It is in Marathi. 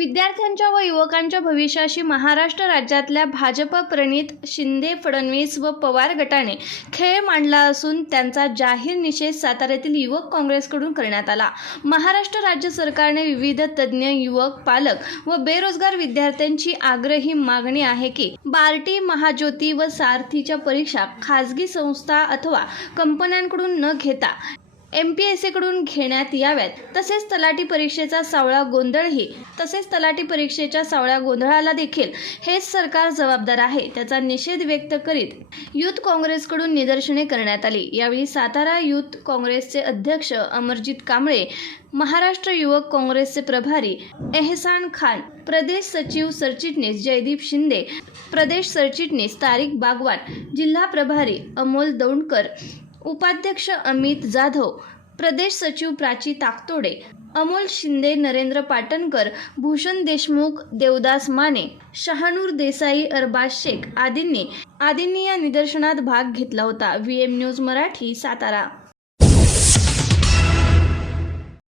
विद्यार्थ्यांच्या व युवकांच्या भविष्याशी महाराष्ट्र राज्यातल्या भाजप प्रणित शिंदे फडणवीस व पवार गटाने खेळ मांडला असून त्यांचा जाहीर निषेध साताऱ्यातील युवक काँग्रेसकडून करण्यात आला. महाराष्ट्र राज्य सरकारने विविध तज्ज्ञ युवक पालक व बेरोजगार विद्यार्थ्यांची आग्रही मागणी आहे की बार्टी महाज्योती व सारथीच्या परीक्षा खाजगी संस्था अथवा कंपन्यांकडून न घेता एम पी एसकडून घेण्यात याव्यात. तसेच तलाठी परीक्षेचा सावळा गोंधळही तसेच तलाठी परीक्षेच्या सावळ्या गोंधळाला देखील हेच सरकार जबाबदार आहे त्याचा निषेध व्यक्त करीत युथ काँग्रेसकडून निदर्शने करण्यात आली. यावेळी सातारा युथ काँग्रेसचे अध्यक्ष अमरजित कांबळे महाराष्ट्र युवक काँग्रेसचे प्रभारी एहसान खान प्रदेश सचिव सरचिटणीस जयदीप शिंदे प्रदेश सरचिटणीस तारिक बागवान जिल्हा प्रभारी अमोल दौंडकर उपाध्यक्ष अमित जाधव प्रदेश सचिव प्राची ताकतोडे अमोल शिंदे नरेंद्र पाटणकर भूषण देशमुख देवदास माने शहानूर देसाई अरबाज शेख आदींनी आदींनी या निदर्शनात भाग घेतला होता. V M news Marathi Satara.